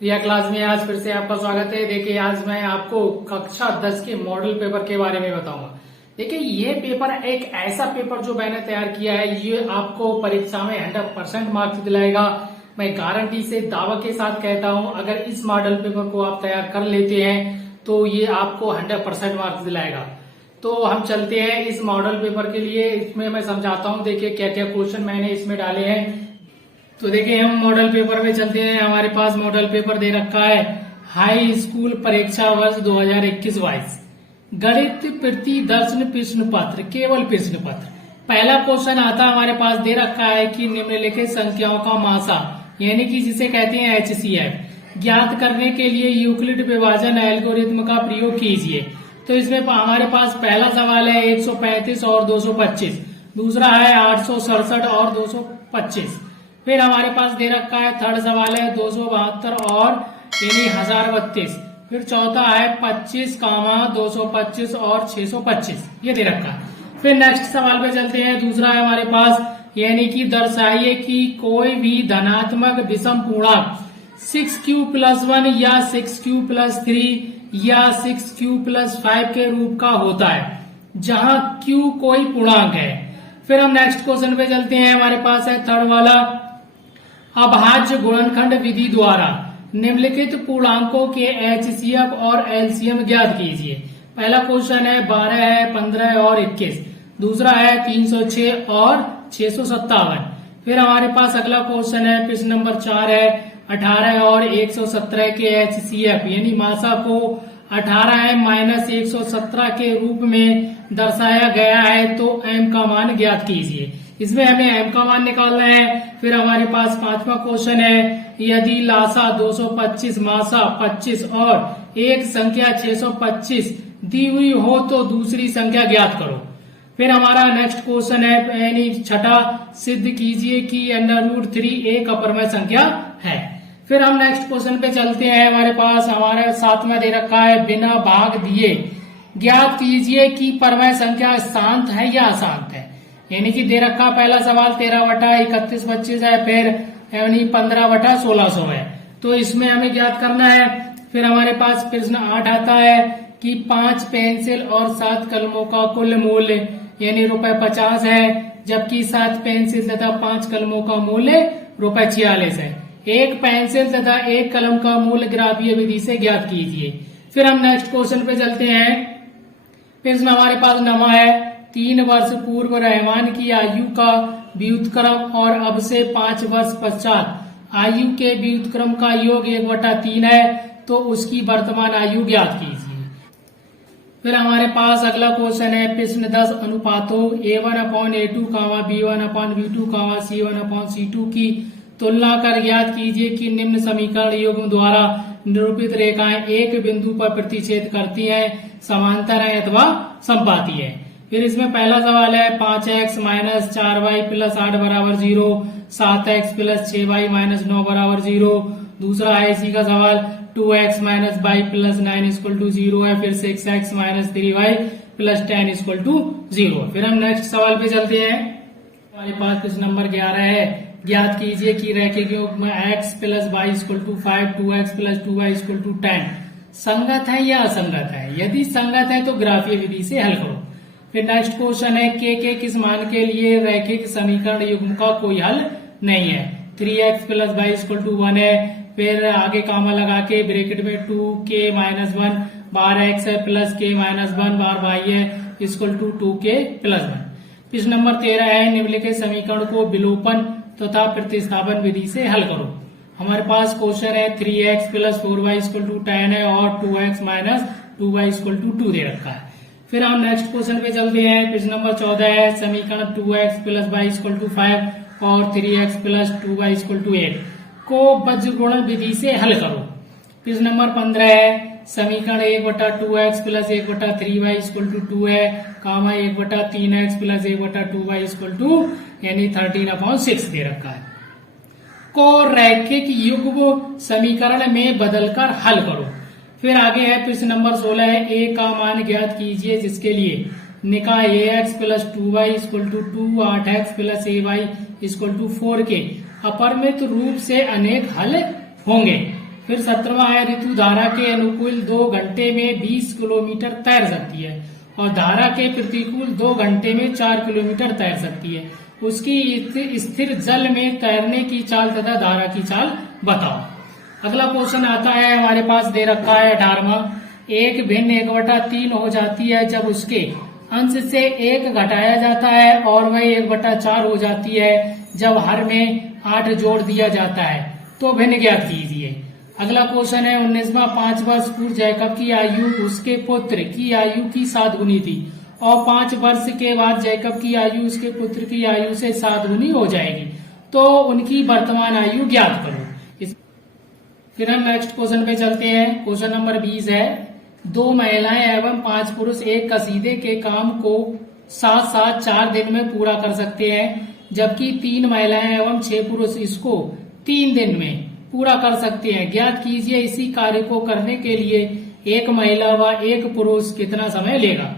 रिया class में आज फिर से आपका स्वागत है। देखिए आज मैं आपको कक्षा 10 के मॉडल पेपर के बारे में बताऊंगा। देखिए ये पेपर एक ऐसा पेपर जो मैंने तैयार किया है, ये आपको परीक्षा में 100% मार्क्स दिलाएगा। मैं गारंटी से दावा के साथ कहता हूं, अगर इस मॉडल पेपर को आप तैयार कर लेते हैं तो ये आपको 100% मार्क्स दिलाएगा। तो हम चलते हैं इस मॉडल पेपर के लिए। इसमें मैं समझाता हूँ, देखिए क्या क्या क्वेश्चन मैंने इसमें डाले हैं। तो देखिए हम मॉडल पेपर में चलते हैं। हमारे पास मॉडल पेपर दे रखा है हाई स्कूल परीक्षा वर्ष 2021-22 गणित प्रति दर्शन प्रश्न पत्र, केवल प्रश्न पत्र। पहला क्वेश्चन आता हमारे पास दे रखा है कि निम्नलिखित संख्याओं का मासा यानी कि जिसे कहते हैं HCF ज्ञात करने के लिए यूक्लिड विभाजन एल्गोरिथम का प्रयोग कीजिए। तो इसमें हमारे पास पहला सवाल है 135 और 225, दूसरा है 867 और 225। फिर हमारे पास दे रखा है थर्ड सवाल है 272 और यानी 1032। फिर चौथा है 25, 225 और 625, ये दे रखा है। फिर नेक्स्ट सवाल पे चलते हैं। दूसरा है हमारे पास यानी कि दर्शाइए कि कोई भी धनात्मक विषम पूर्णांक 6q+1 या 6q+3 या 6q+5 के रूप का होता है, जहां q कोई पूर्णांक है। फिर हम नेक्स्ट क्वेश्चन पे चलते हैं। हमारे पास है थर्ड वाला, अभाज्य गुणनखंड विधि द्वारा निम्नलिखित पूर्णांकों के HCF और LCM ज्ञात कीजिए। पहला क्वेश्चन है 12 है, 15 और 21। दूसरा है 306 और 657। फिर हमारे पास अगला क्वेश्चन है प्रश्न नंबर 4 है 18 और 117 के HCF यानी मासा को 18 है -117 के रूप में दर्शाया गया है, तो m का मान ज्ञात कीजिए। इसमें हमें m का मान निकालना है। फिर हमारे पास पांचवा क्वेश्चन है यदि लासा 225 मासा 25 और एक संख्या 625 दी हुई हो तो दूसरी संख्या ज्ञात करो। फिर हमारा नेक्स्ट क्वेश्चन है यानी छठा, सिद्ध कीजिए कि √3 एक अपरमय संख्या है। फिर हम नेक्स्ट क्वेश्चन पे चलते हैं। हमारे साथ में दे रखा है बिना भाग दिए ज्ञात कीजिए कि परमय संख्या शांत है या अशांत है। यानी कि दे रखा पहला सवाल 13/3125 है, फिर यानी 15/1600 है। तो इसमें हमें ज्ञात करना है। फिर हमारे पास प्रश्न 8 आता है कि 5 पेंसिल और 7 कलमों का कुल मूल्य यानी ₹50 है, जबकि 7 पेंसिल तथा 5 कलमों का मूल्य ₹46 है। एक पेंसिल तथा एक कलम का मूल्य ग्राफीय विधि से ज्ञात कीजिए। फिर हम नेक्स्ट क्वेश्चन पे चलते हैं। प्रश्न हमारे पास नमा है 3 वर्ष पूर्व रहमान की आयु का व्युत्क्रम और अब से 5 वर्ष पश्चात आयु के व्युत्क्रम का योग 1/3 है, तो उसकी वर्तमान आयु ज्ञात कीजिए। फिर हमारे पास अगला क्वेश्चन है प्रश्न 10 अनुपातों A1/A2, B1/B2, C1/C2 की तुलना कर ज्ञात कीजिए कि निम्न समीकरण युग्म द्वारा निरूपित रेखाएं एक बिंदु पर प्रतिच्छेद करती हैं, समांतर है अथवा संपाती है। फिर इसमें पहला सवाल है 5x - 4y + 8 = 0, 7x + 6y - 9 = 0। दूसरा है इसी का सवाल 2x - y + 9 = 0 है। फिर 6x - 3y + 10 = 0। फिर हम नेक्स्ट सवाल पे चलते हैं। हमारे पास प्रश्न नंबर 11 है, ज्ञात कीजिए कि रैखिक युग्म x + y = 5, 2x + 2y = 10 संगत है या असंगत है। यदि संगत है तो ग्राफीय विधि से हल करो। फिर नेक्स्ट क्वेश्चन है के किस मान के लिए रैखिक समीकरण युग्म का कोई हल नहीं है। 3x + y = 1 है। फिर आगे कामा लगा के ब्रैकेट में 2k - 1 बार x है प्लस k - 1 बार y है = 2k + 1। प्रश्न नंबर 13 है निम्नलिखित समीकरण को विलोपन तथा प्रतिस्थापन विधि से हल करो। हमारे पास क्वेश्चन है 3x + 4y = 10 है और 2x - 2y = 2 दे रखा है। फिर हम नेक्स्ट क्वेश्चन पे चलते हैं। प्रश्न नंबर 14 है समीकरण 2x + y = 5 और 3x + 2y = 8 को बीजगणित विधि से हल करो। प्रश्न नंबर 15 है समीकरण 1/2x + 1/3y = 2 है, 1/3x + 1/2y = यानी 13/6 दे रखा है, को रैखिक युग्म समीकरण में बदलकर हल करो। फिर आगे है प्रश्न नंबर 16 है a का मान ज्ञात कीजिए जिसके लिए निकाय ax + 2y = 2, 8x + ay = 4 के अपरिमित रूप से अनेक हल होंगे। फिर 17वां है ऋतु धारा के अनुकूल 2 घंटे में 20 किलोमीटर तैर सकती है और धारा के प्रतिकूल 2 घंटे में 4 किलोमीटर तैर सकती है। उसकी स्थिर जल में तैरने की चाल तथा धारा की चाल बताओ। अगला क्वेश्चन आता है हमारे पास दे रखा है 18वां। एक भिन्न 1/3 हो जाती है जब उसके अंश से 1 घटाया जाता है और वह 1/4 हो जाती है जब हर में 8 जोड़ दिया जाता है, तो भिन्न ज्ञात कीजिए। अगला क्वेश्चन है 19वां। 5 वर्ष पूर्व जैकब की आयु उसके पुत्र की आयु की 7 गुनी थी और 5 वर्ष के बाद जैकब की आयु उसके पुत्र की आयु से 7 गुनी हो जाएगी, तो उनकी वर्तमान आयु ज्ञात करो। फिर हम नेक्स्ट क्वेश्चन पे चलते हैं। क्वेश्चन नंबर 20 है 2 महिलाएं एवं 5 पुरुष एक कसीदे के काम को साथ साथ 4 दिन में पूरा कर सकते हैं, जबकि 3 महिलाएं एवं 6 पुरुष इसको 3 दिन में पूरा कर सकते हैं। ज्ञात कीजिए इसी कार्य को करने के लिए एक महिला व एक पुरुष कितना समय लेगा।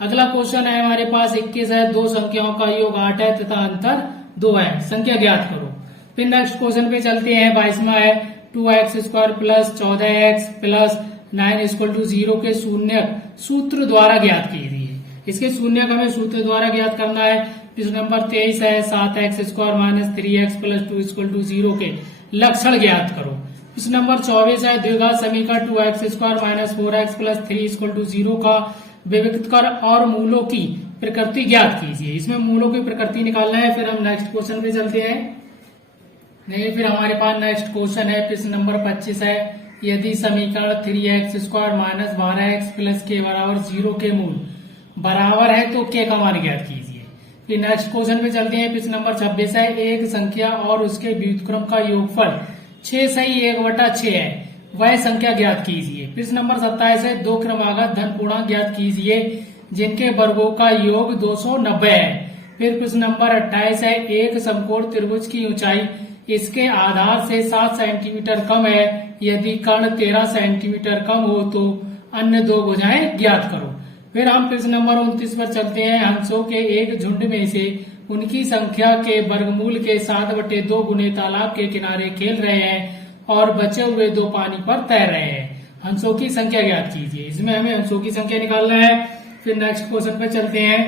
अगला क्वेश्चन है हमारे पास 21 है 2 संख्याओं का योग 8 है तथा अंतर 2 है, संख्या ज्ञात करो। फिर नेक्स्ट क्वेश्चन पे चलते हैं 22वां है 2x² प्लस 14x प्लस 9 = 0 के शून्य सूत्र द्वारा ज्ञात कीजिए। इसके शून्य हमें सूत्र द्वारा ज्ञात करना है। प्रश्न नंबर 23 है 7x² माइनस 3x प्लस 2 = 0 के लक्षण ज्ञात करो। प्रश्न नंबर 24 है द्विघात समीकरण 2x² माइनस 4x प्लस 3 = 0 का विभक्त कर और मूलों की प्रकृति ज्ञात कीजिए। इसमें मूलों की प्रकृति निकालना है। फिर हम नेक्स्ट क्वेश्चन पे चलते हैं। फिर हमारे पास नेक्स्ट क्वेश्चन है प्रश्न नंबर 25 है यदि समीकरण 3x² minus 12x plus k बराबर 0 के मूल बराबर है तो k का मान ज्ञात कीजिए। फिर नेक्स्ट क्वेश्चन पे चलते हैं। प्रश्न नंबर 26 है एक संख्या और उसके व्युत्क्रम का योगफल 6 सही 1/6 है, वह संख्या ज्ञात कीजिए। प्रश्न नंबर 27 है 2 क्रमागत धन पूर्णांक ज्ञात कीजिए जिनके वर्गों का योग 290 है। फिर प्रश्न नंबर 28 है एक समकोण त्रिभुज की ऊंचाई इसके आधार से 7 सेंटीमीटर कम है, यदि कर्ण 13 सेंटीमीटर कम हो तो अन्य 2 भुजाएं ज्ञात करो। फिर हम प्रश्न नंबर 29 पर चलते हैं। हंसों के एक झुंड में से उनकी संख्या के वर्गमूल के 7/2 गुने तालाब के किनारे खेल रहे हैं और बचे हुए 2 पानी पर तैर रहे हैं। हंसों की संख्या ज्ञात कीजिए। इसमें हमें हंसों की संख्या निकालना है। फिर नेक्स्ट क्वेश्चन पे चलते हैं।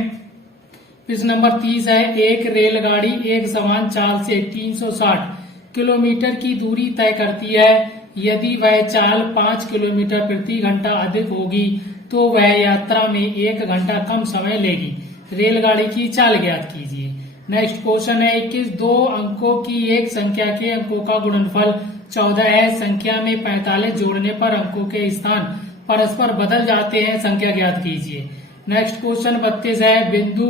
प्रश्न नंबर 30 है एक रेलगाड़ी एक समान चाल से 360 किलोमीटर की दूरी तय करती है, यदि वह चाल 5 किलोमीटर प्रति घंटा अधिक होगी तो वह यात्रा में 1 घंटा कम समय लेगी। रेलगाड़ी की चाल ज्ञात कीजिए। नेक्स्ट क्वेश्चन है 21 2 अंकों की एक संख्या के अंकों का गुणनफल 14 है, संख्या में 45 जोड़ने पर अंकों के स्थान परस्पर बदल जाते हैं, संख्या ज्ञात कीजिए। नेक्स्ट क्वेश्चन 32 है बिंदु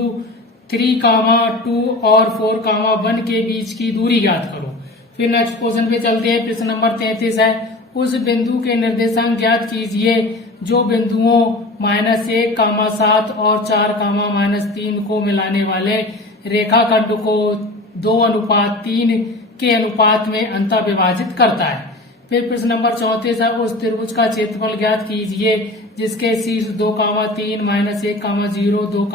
3, 2 और 4, 1 के बीच की दूरी ज्ञात करो। फिर नेक्स्ट क्वेश्चन पे चलते हैं। प्रश्न नंबर 33 है उस बिंदु के निर्देशांक ज्ञात कीजिए जो बिंदुओं -1, 7 और 4, -3 को मिलाने वाले रेखाखंड को 2:3 के अनुपात में अंतः विभाजित करता है। फिर प्रश्न नंबर 34 है उस त्रिभुज का क्षेत्रफल ज्ञात कीजिए जिसके शीर्ष 2, 3, -1, 0, 2,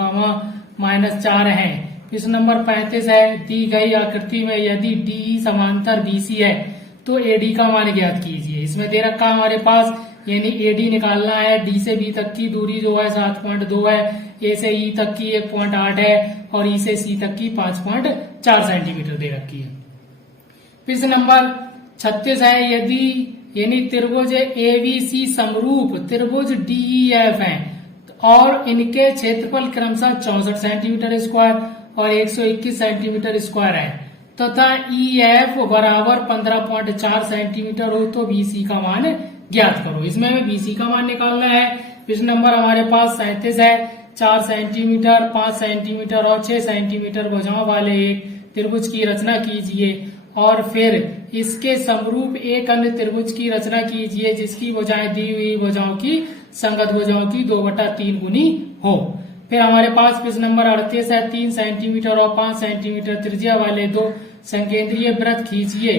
-4 है। प्रश्न नंबर 35 है दी गई आकृति में यदि DE समांतर BC है तो AD का मान ज्ञात कीजिए। इसमें दे रखा हमारे पास यानी AD निकालना है। D से B तक की दूरी जो है 7.2 है, A से E तक की 1.8 है और E से C तक की 5.4 सेंटीमीटर दे रखी है। प्रश्न नंबर 36 है यदि यानी त्रिभुज ABC समरूप त्रिभुज DEF है और इनके क्षेत्रफल क्रमशः 64 सेंटीमीटर स्क्वायर और 121 सेंटीमीटर स्क्वायर है तथा EF बराबर 15.4 सेंटीमीटर हो तो BC का मान ज्ञात करो। इसमें हमें BC का मान निकालना है। प्रश्न नंबर हमारे पास 37 है 4 सेंटीमीटर 5 सेंटीमीटर और 6 सेंटीमीटर भुजाओं वाले एक त्रिभुज की रचना कीजिए और फिर इसके समरूप एक अन्य त्रिभुज की रचना कीजिए जिसकी भुजाएं दी हुई भुजाओं की संगत भुजाओं की 2/3 गुनी हो। फिर हमारे पास प्रश्न नंबर 38 है 3 सेंटीमीटर और 5 सेंटीमीटर त्रिज्या वाले 2 संकेंद्रीय वृत्त खींचिए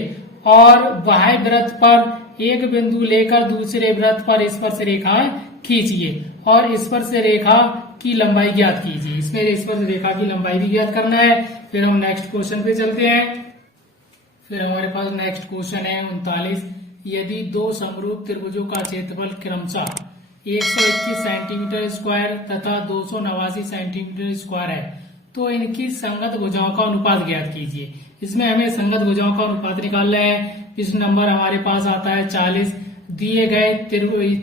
और बाह्य वृत्त पर एक बिंदु लेकर दूसरे वृत्त पर स्पर्श रेखाएं खींचिए और स्पर्श रेखा की लंबाई ज्ञात कीजिए। इसमें स्पर्श रेखा की लंबाई भी ज्ञात करना है। फिर हम नेक्स्ट क्वेश्चन पे चलते हैं। फिर हमारे पास नेक्स्ट क्वेश्चन है 39 यदि दो समरूप त्रिभुजों का क्षेत्रफल क्रमशः 121 सेंटीमीटर स्क्वायर तथा 289 सेंटीमीटर स्क्वायर है तो इनकी संगत भुजाओं का अनुपात ज्ञात कीजिए। इसमें हमें संगत भुजाओं का अनुपात निकालना है। इस नंबर हमारे पास आता है 40। दिए गए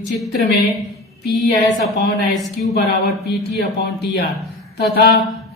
चित्र में PS अपॉन SQ बराबर PT अपॉन TR तथा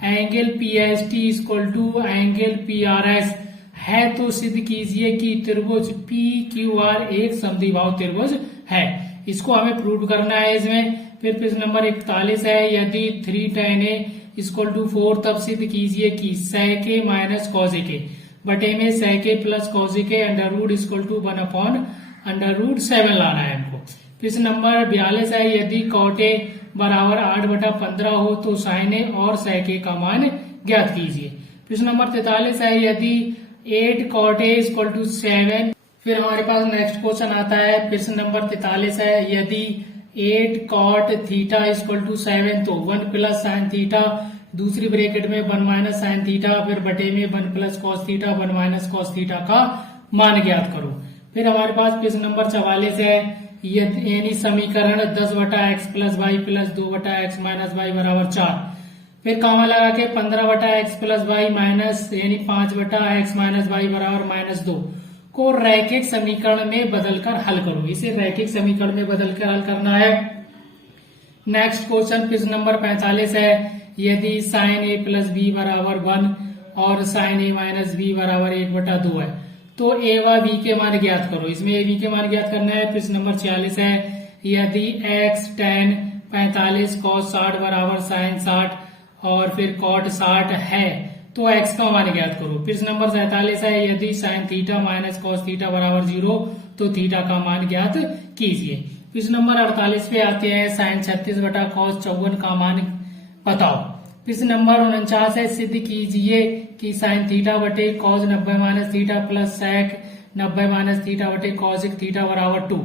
angle PST equal to angle PRS है तो सिद्ध कीजिए कि त्रिभुज PQR एक समद्विबाहु त्रिभुज है। इसको हमें प्रूव करना है। इसमें फिर प्रश्न नंबर 41 है, यदि 3 tan A इक्वल टू 4 तब सिद्ध कीजिए कि sec A minus cos A के बटे में sec A plus cos A के under root equal to 1 upon under root 7 लाना है हमको। प्रश्न नंबर 42 है, यदि cot A बराबर 8/15 हो तो sin A और sec A का मान ज्ञात कीजिए। प्रश्न नंबर 43 है, यदि 8 cot A इक्वल टू 7। फिर हमारे पास नेक्स्ट क्वेश्चन आता है। प्रश्न नंबर 43 है, यदि 8 cot थीटा इक्वल टू 7 तो 1 प्लस साइन थीटा दूसरी ब्रैकेट में 1 माइनस साइन थीटा फिर बटे में 1 plus cos theta 1 minus cos theta का मान ज्ञात करो। फिर हमारे पास प्रश्न नंबर 44 है, यानी समीकरण 10/x plus y plus 2/x minus y बराबर 4। फिर कामा लगा के 15/x प्लस वाई माइनस यानी 5/x माइनस वाई बराबर -2 को रैखिक समीकरण में बदलकर हल करो। इसे रैखिक समीकरण में बदलकर हल करना है। नेक्स्ट क्वेश्चन प्रश्न नंबर 45 है, यदि साइन A प्लस बी बराबर 1 और साइन A माइनस बी बराबर 1/2 है तो A व B के मान ज्ञात करो। इसमें A B के मान ज्ञात करना है। प्रश्न नंबर 46 है, यदि x tan 45 cos 60 बराबर साइन 60 और फिर cot 60 है तो x का मान ज्ञात करो। प्रश्न नंबर 47 है, यदि sine theta minus cos theta बराबर 0 तो थीटा का मान ज्ञात कीजिए। प्रश्न नंबर 48 पे आते हैं, साइन 36/cos 54 का मान बताओ। प्रश्न नंबर 49 है, सिद्ध कीजिए कि साइन थीटा बटे cos 90 minus theta plus sec 90 minus theta बटे cos थीटा बराबर 2।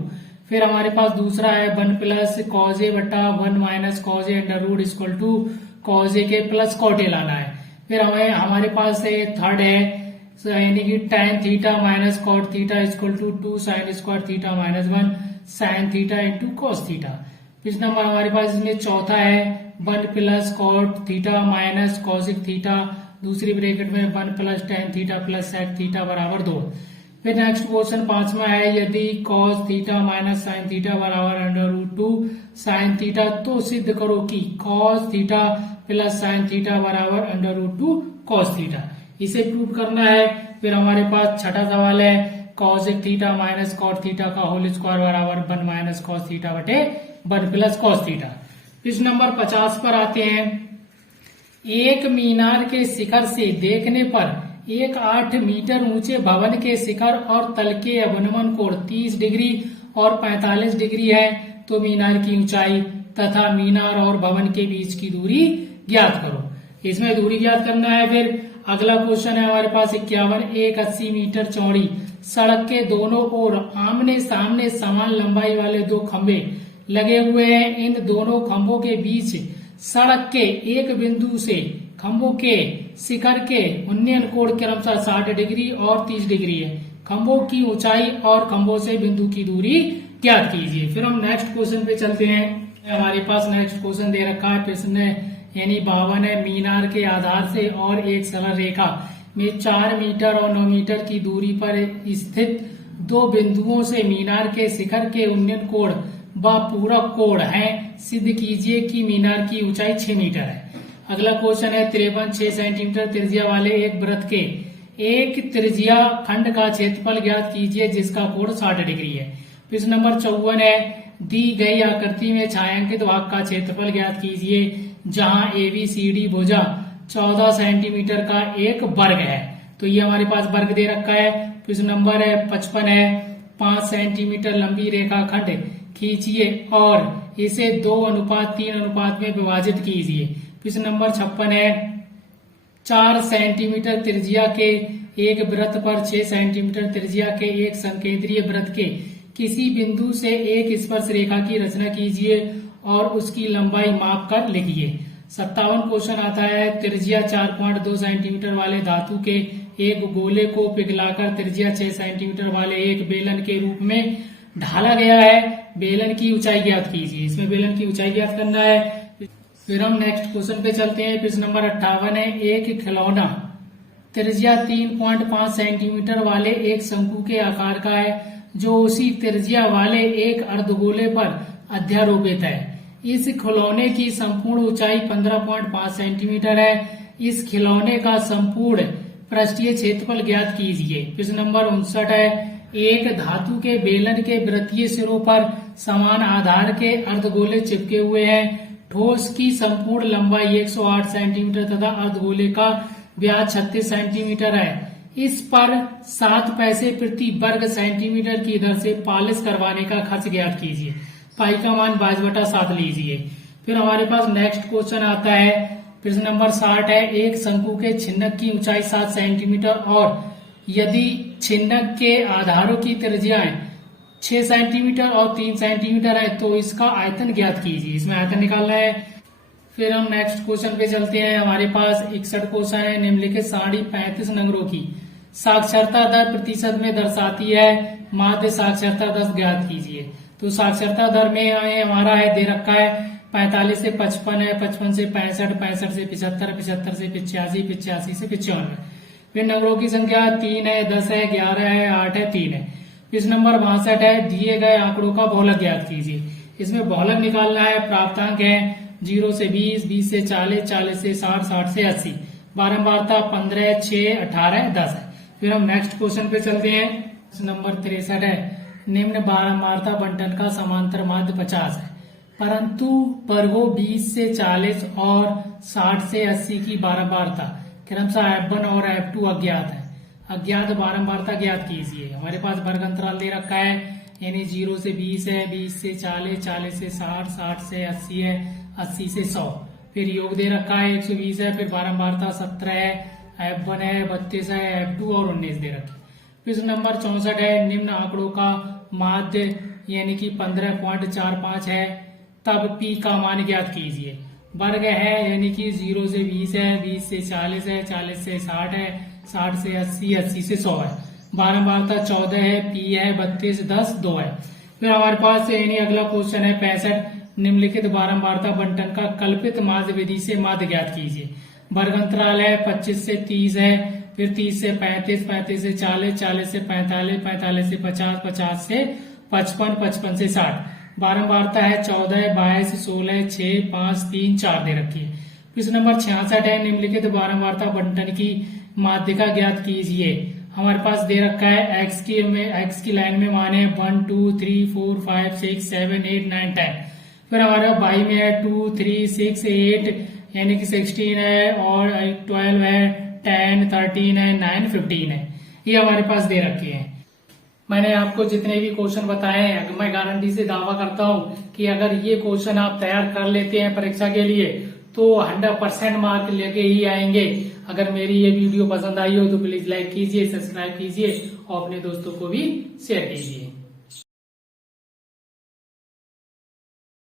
फिर हमारे पास दूसरा है 1 प्लस cos A बटा 1 minus cos A under root equal to cos A के प्लस cot A लाना है। फिर हमारे पास थर्ड है, यानी कि tan theta minus cot theta equal to 2 sine square theta minus 1 sine theta into cos theta. प्रश्न नंबर हमारे पास इसमें चौथा है 1 प्लस cot theta minus cos theta दूसरी ब्रैकेट में 1 plus tan theta plus sec theta बराबर 2। फिर नेक्स्ट क्वेश्चन 5वां है, यदि cos theta minus sine theta बराबर अंडर रूट 2 साइन थीटा तो सिद्ध करो कि cos theta plus sign theta बराबर अंडर रूट 2 cos थीटा। इसे प्रूव करना है। फिर हमारे पास छठा सवाल है, cos theta minus cot theta का होल स्क्वायर बराबर 1 माइनस cos थीटा बटे 1 प्लस cos थीटा। प्रश्न नंबर 50 पर आते हैं, एक मीनार के शिखर से देखने पर एक 8 मीटर ऊंचे भवन के शिखर और तल के अवनमन कोण 30 डिग्री और 45 डिग्री है तो मीनार की ऊंचाई तथा मीनार और भवन के बीच की दूरी ज्ञात करो। इसमें दूरी ज्ञात करना है। फिर अगला क्वेश्चन है हमारे पास 51, एक 80 मीटर चौड़ी सड़क के दोनों ओर आमने सामने समान लंबाई वाले 2 खंभे लगे हुए हैं। इन दोनों खंभों के बीच सड़क के एक बिंदु से खंभों के शिखर के उन्नयन कोण क्रमशः 60 डिग्री और 30 डिग्री है। खंभों की ऊंचाई और खंभों से बिंदु की दूरी ज्ञात कीजिए। फिर हम नेक्स्ट क्वेश्चन पे चलते हैं। हमारे पास नेक्स्ट क्वेश्चन दे रखा है, प्रश्न यानी 52 है, मीनार के आधार से और एक सरल रेखा में 4 मीटर और 9 मीटर की दूरी पर स्थित 2 बिंदुओं से मीनार के शिखर के उन्नयन कोण व पूरक कोण है। सिद्ध कीजिए कि मीनार की ऊंचाई 6 मीटर है। अगला क्वेश्चन है 53, 6 सेंटीमीटर त्रिज्या वाले एक वृत्त के एक त्रिज्या खंड का क्षेत्रफल ज्ञात कीजिए जिसका कोण 60 डिग्री है। प्रश्न नंबर 54 है, दी गई आकृति में छायांकित भाग का क्षेत्रफल ज्ञात कीजिए जहां ABCD भुजा 14 सेंटीमीटर का एक वर्ग है। तो ये हमारे पास वर्ग दे रखा है। प्रश्न नंबर 55 है, 5 सेंटीमीटर लंबी रेखा खंड खींचिए और इसे 2:3 में विभाजित कीजिए। प्रश्न नंबर 56 है, 4 सेंटीमीटर त्रिज्या के एक वृत्त पर 6 सेंटीमीटर त्रिज्या के एक संकेंद्रीय वृत्त के किसी बिंदु से एक स्पर्श रेखा की रचना कीजिए और उसकी लंबाई माप कर लिखिए। 57 क्वेश्चन आता है, त्रिज्या 4.2 सेंटीमीटर वाले धातु के एक गोले को पिघलाकर त्रिज्या 6 सेंटीमीटर वाले एक बेलन के रूप में ढाला गया है। बेलन की ऊंचाई ज्ञात कीजिए। इसमें बेलन की ऊंचाई ज्ञात करना है। फिर हम नेक्स्ट क्वेश्चन पे चलते हैं। प्रश्न नंबर 58 है, एक खिलौना त्रिज्या 3.5 सेंटीमीटर वाले एक शंकु के आकार का है जो उसी त्रिज्या वाले एक अर्धगोले पर अध्यारोपित है। इस खिलौने की संपूर्ण ऊंचाई 15.5 सेंटीमीटर है। इस खिलौने का संपूर्ण पृष्ठीय क्षेत्रफल ज्ञात कीजिए। प्रश्न नंबर 59 है, एक धातु के बेलन के वृत्तीय सिरों पर समान आधार के अर्धगोले चिपके हुए हैं। ठोस की संपूर्ण लंबाई 108 सेंटीमीटर तथा अर्धगोले का व्यास 36 सेंटीमीटर है। इस पर 7 पैसे प्रति वर्ग सेंटीमीटर की दर से पॉलिश करवाने का खर्च ज्ञात कीजिए। पाई का मान 22/7 लीजिए। फिर हमारे पास नेक्स्ट क्वेश्चन आता है। प्रश्न नंबर 60 है, एक शंकु के छिन्नक की ऊंचाई 7 सेंटीमीटर और यदि छिन्नक के आधारों की त्रिज्याएं 6 सेंटीमीटर और 3 सेंटीमीटर है तो इसका आयतन ज्ञात कीजिए। इसमें आयतन निकालना है। फिर हम नेक्स्ट क्वेश्चन पे चलते हैं। हमारे पास 61 क्वेश्चन है। निम्नलिखित साड़ी 35 नंबरों की साक्षरता दर प्रतिशत में दर्शाती है। माध्य साक्षरता दर ज्ञात कीजिए। तो साक्षरता दर में हमारा है दे रखा है 45 से 55 है, 55 से 65, 65 से 75, 75 से 85, 85 से 95। फिर नंबरों की संख्या 3 है, 10 है, 11 है, 8 है, 3 है। इस नंबर 62 है, दिए गए आंकड़ों का बहुलक ज्ञात कीजिए। इसमें बहुलक निकालना है। प्राप्तांक है 0 से 20, 20 से 40, 40 से 60, 60 से 80। बारंबारता 15, 6, 18, 10 है। फिर हम नेक्स्ट क्वेश्चन पे चलते हैं। नंबर 63 है, निम्न बारंबारता बंटन का समांतर माध्य 50 है परंतु वर्गों 20 से 40 और 60 से 80 की बारंबारता क्रमशः F1 और F2 अज्ञात है। अज्ञात बारंबारता ज्ञात कीजिए। हमारे पास वर्ग अंतराल दे रखा है, यानी 0 से 20 है, 20 से 40, 40 से 60, 60 से 80 है, 80 से 100। फिर योग दे रखा है 120 है। फिर बारंबारता 17 है, F1 है, 32 है, F2 और 19 दे रखी। प्रश्न नंबर 64 है, निम्न आंकड़ों का माध्य यानी कि 15.45 है तब P का मान ज्ञात कीजिए। वर्ग है यानी कि 0 से 20 है, 20 से 40 है, 40 से 60 है, 60 से 80, 80 से 100 है। बारंबारता 14 है, P है 32, 10, 2 है। फिर हमारे पास यानी अगला क्वेश्चन है 65, निम्नलिखित बारंबारता बंटन का कल्पित माध्य विधि से माध्य ज्ञात कीजिए। वर्ग अंतराल है 25 से 30 है, फिर 30 से 35, 35 से 40, 40 से 45, 45 से 50, 50 से 55, 55 से 60। बारंबारता है 14, 22, 16, 6, 5, 3, 4 दे रखी है। प्रश्न नंबर 66 है, निम्नलिखित बारंबारता बंटन की माध्यिका ज्ञात कीजिए। हमारे पास दे रखा है एक्स की लाइन में मान है 1, 2, 3, 4, 5, 6, 7, 8, 9, 10। फिर हमारा वाई में है 2, 3, 6, 8 यानी कि 16 है और 12 है, 10, 13 है, 9, 15 है। ये हमारे पास दे रखे हैं। मैंने आपको जितने भी क्वेश्चन बताए हैं मैं गारंटी से दावा करता हूं कि अगर ये क्वेश्चन आप तैयार कर लेते हैं परीक्षा के लिए तो 100% मार्क लेके ही आएंगे। अगर मेरी ये वीडियो पसंद आई हो तो प्लीज लाइक कीजिए, सब्सक्राइब कीजिए और अपने दोस्तों को भी शेयर कीजिए।